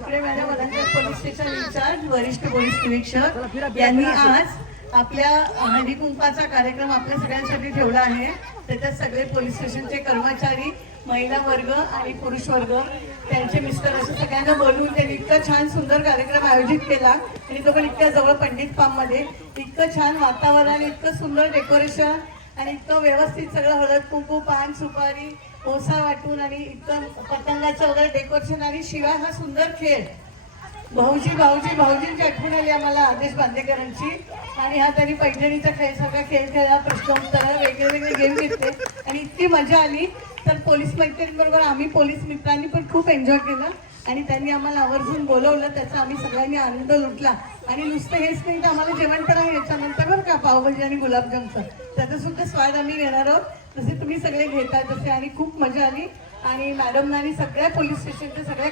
डोकरे madam अलंकार police station in charge वरिष्ठ police निरीक्षक यांनी आज आपल्या हळदी कुंकवाचा कार्यक्रम आपल्या सगळ्यांसाठी ठेवला आहे। त्याच्यात सगळे पोलीस स्टेशनचे कर्मचारी, महिला वर्ग आणि पुरुष वर्ग, त्यांचे मिस्टर असं सगळ्यांना बोलवून त्यांनी इतका छान सुंदर कार्यक्रम आयोजित केला आणि तो पण इतक्या जवळ पंडित फार्ममध्ये। इतकं छान वातावरण, इतकं सुंदर डेकोरेशन आणि इतकं व्यवस्थित सगळं हळद कुंकू, पान सुपारी, ओसा वाटून आणि इतकं पतंगाचं वगैरे डेकोरेशन आणि शिवाय हा सुंदर खेळ। भाऊजींची आठवण आली आम्हाला आदेश बांदेकरांची। आणि हा त्यांनी पैठणीचा खेळासारखा खेळ खेळला, प्रश्नोत्तर वेगळे गेम घेतले आणि इतकी मजा आली। तर पोलीस मैत्रिणींबरोबर आम्ही पोलीस मित्रांनी पण खूप एन्जॉय केलं आणि त्यांनी आम्हाला आवर्जून बोलवलं, त्याचा आम्ही सगळ्यांनी आनंद लुटला। आणि नुसतं हेच नाही तर आम्हाला जेवण करा याच्यानंतर बरं का, पावभाजी आणि गुलाबजामचं त्याचा सुद्धा स्वाद आम्ही घेणार आहोत, जसे तुम्ही सगळे घेता तसे। आणि खूप मजा आली आणि मॅडमना आणि सगळ्या पोलीस स्टेशनच्या सगळ्या